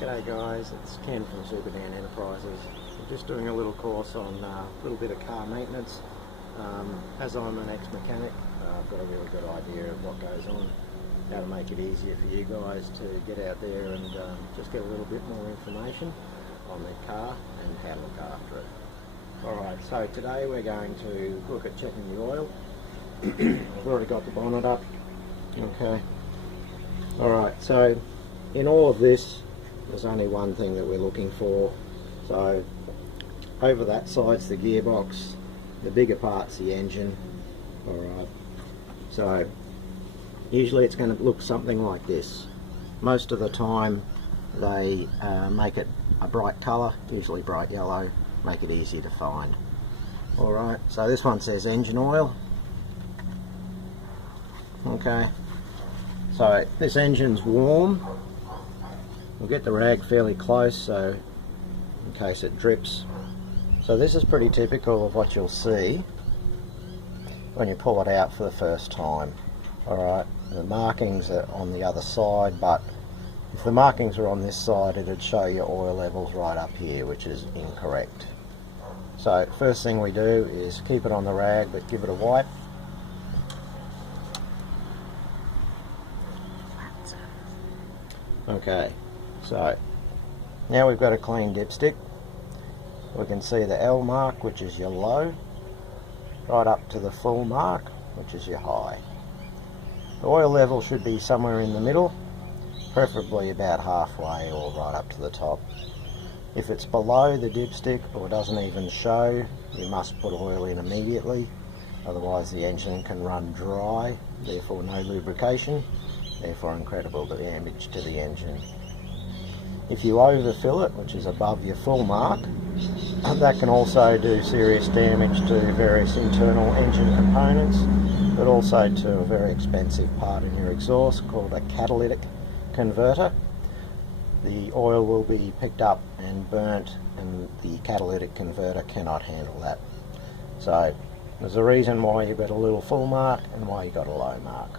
G'day guys, it's Ken from Superdan Enterprises. I'm just doing a little course on a little bit of car maintenance. As I'm an ex-mechanic, I've got a really good idea of what goes on, how to make it easier for you guys to get out there and just get a little bit more information on the car and how to look after it. Alright, so today we're going to look at checking the oil. I've already got the bonnet up. Okay. Alright, so in all of this, there's only one thing that we're looking for. So over that side's the gearbox, the bigger part's the engine. Alright, so usually it's going to look something like this. Most of the time they make it a bright colour, usually bright yellow, make it easier to find. Alright, so this one says engine oil. Okay, so this engine's warm. We'll get the rag fairly close so in case it drips. So this is pretty typical of what you'll see when you pull it out for the first time. Alright, the markings are on the other side, but if the markings are on this side it'd show your oil levels right up here, which is incorrect. So first thing we do is keep it on the rag but give it a wipe. Okay, so now we've got a clean dipstick. We can see the L mark, which is your low, right up to the full mark, which is your high. The oil level should be somewhere in the middle, preferably about halfway or right up to the top. If it's below the dipstick or doesn't even show, you must put oil in immediately, otherwise the engine can run dry, therefore no lubrication, therefore incredible damage to the engine. If you overfill it, which is above your full mark, that can also do serious damage to various internal engine components, but also to a very expensive part in your exhaust called a catalytic converter. The oil will be picked up and burnt, and the catalytic converter cannot handle that. So there's a reason why you've got a little full mark and why you've got a low mark.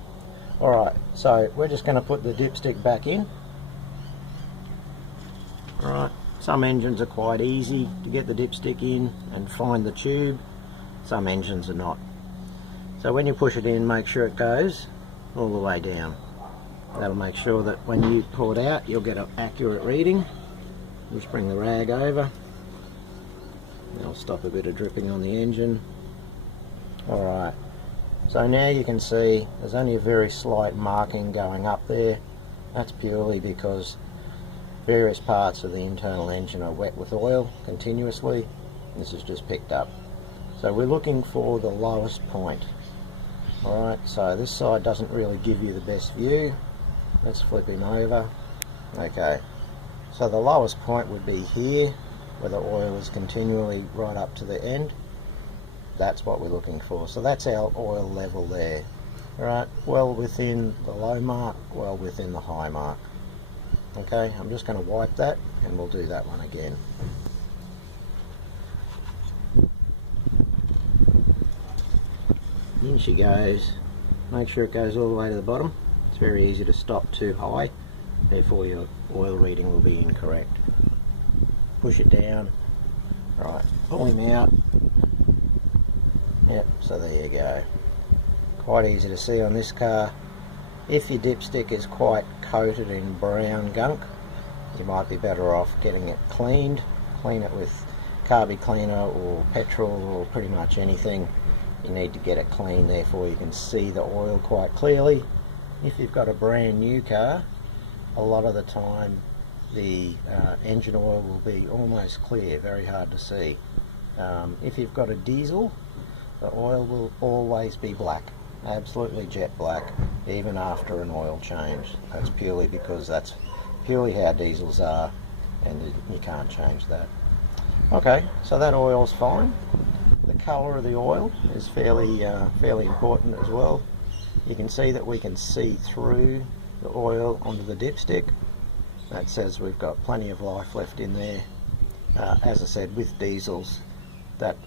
Alright, so we're just going to put the dipstick back in. Alright, some engines are quite easy to get the dipstick in and find the tube, some engines are not. So when you push it in, make sure it goes all the way down. That'll make sure that when you pull it out you'll get an accurate reading. Just bring the rag over. That'll stop a bit of dripping on the engine. Alright, so now you can see there's only a very slight marking going up there. That's purely because various parts of the internal engine are wet with oil continuously. This is just picked up. So we're looking for the lowest point. Alright, so this side doesn't really give you the best view. Let's flip him over. Okay, so the lowest point would be here, where the oil is continually right up to the end. That's what we're looking for. So that's our oil level there. Alright, well within the low mark, well within the high mark. Okay, I'm just going to wipe that and we'll do that one again. In she goes. Make sure it goes all the way to the bottom. It's very easy to stop too high, therefore your oil reading will be incorrect. Push it down. Right, pull him out. Yep, so there you go. Quite easy to see on this car. If your dipstick is quite coated in brown gunk, you might be better off getting it cleaned. Clean it with carby cleaner or petrol or pretty much anything. You need to get it clean, therefore you can see the oil quite clearly. If you've got a brand new car, a lot of the time the engine oil will be almost clear, very hard to see. If you've got a diesel, the oil will always be black, absolutely jet black, even after an oil change. That's purely because that's purely how diesels are, and you can't change that. Okay, so that oil's fine. The colour of the oil is fairly important as well. You can see that we can see through the oil onto the dipstick. That says we've got plenty of life left in there. As I said, with diesels that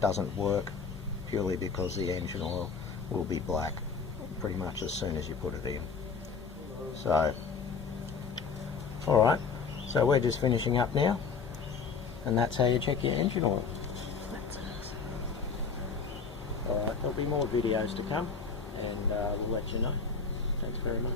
doesn't work, purely because the engine oil will be black pretty much as soon as you put it in. So, alright, So we're just finishing up now, and that's how you check your engine oil. Alright, there'll be more videos to come, and we'll let you know. Thanks very much.